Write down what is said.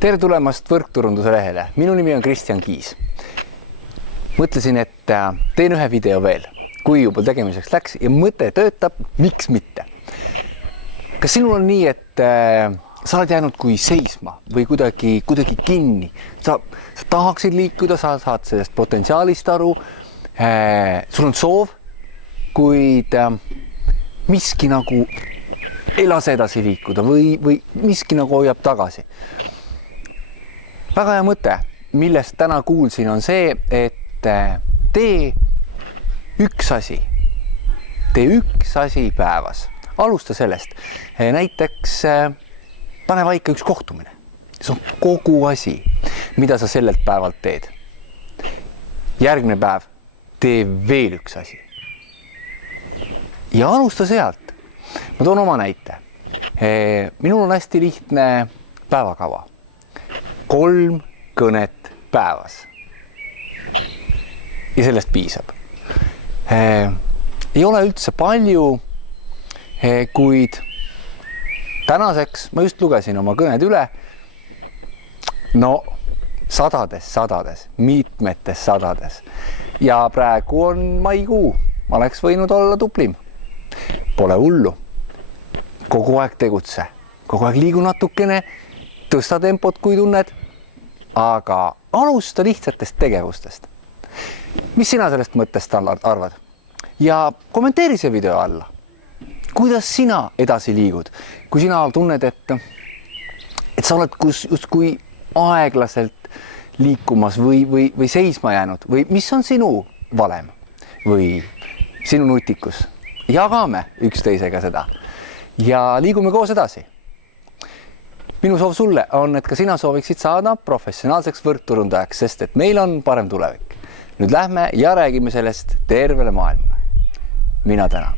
Tere tulemast võrkturunduse lehele. Minu nimi on Kristjan Kiis. Mõtlesin, et teen ühe video veel, kui juba tegemiseks läks ja mõte töötab, miks mitte. Kas sinul on nii, et sa oled jäänud kui seisma või kuidagi kinni? Sa tahaksid liikuda, sa saad sellest potentsiaalist aru, sul on soov, kuid miski nagu ei lase edasi liikuda või miski nagu hoiab tagasi. Väga hea mõte, millest täna kuulsin, on see, et tee üks asi päevas. Alusta sellest. Näiteks pane paika üks kohtumine. See on kogu asi, mida sa sellelt päevalt teed. Järgmine päev tee veel üks asi. Ja alusta sealt. Ma toon oma näite. Minul on hästi lihtne päevakava. 3 kõnet päevas. Ja sellest piisab. Ei ole üldse palju, kuid tänaseks ma just lugesin oma kõned üle. No, sadades, mitmetes sadades. Ja praegu on maikuu. Ma oleks võinud olla tuplim. Pole hullu. Kogu aeg tegutse. Kogu aeg liigu natukene, tõsta tempot, kui tunned, aga alusta lihtsatest tegevustest. Mis sina sellest mõttest arvad? Ja kommenteeri see video alla. Kuidas sina edasi liigud? Kui sina tunned, et sa oled justkui aeglaselt liikumas või seisma jäänud või mis on sinu valem või sinu nutikus? Jagame üksteisega seda ja liigume koos edasi. Minu soov sulle on, et ka sina sooviksid saada professionaalseks võrkturundajaks, sest et meil on parem tulevik. Nüüd lähme ja räägime sellest tervele maailmale. Mina tänan.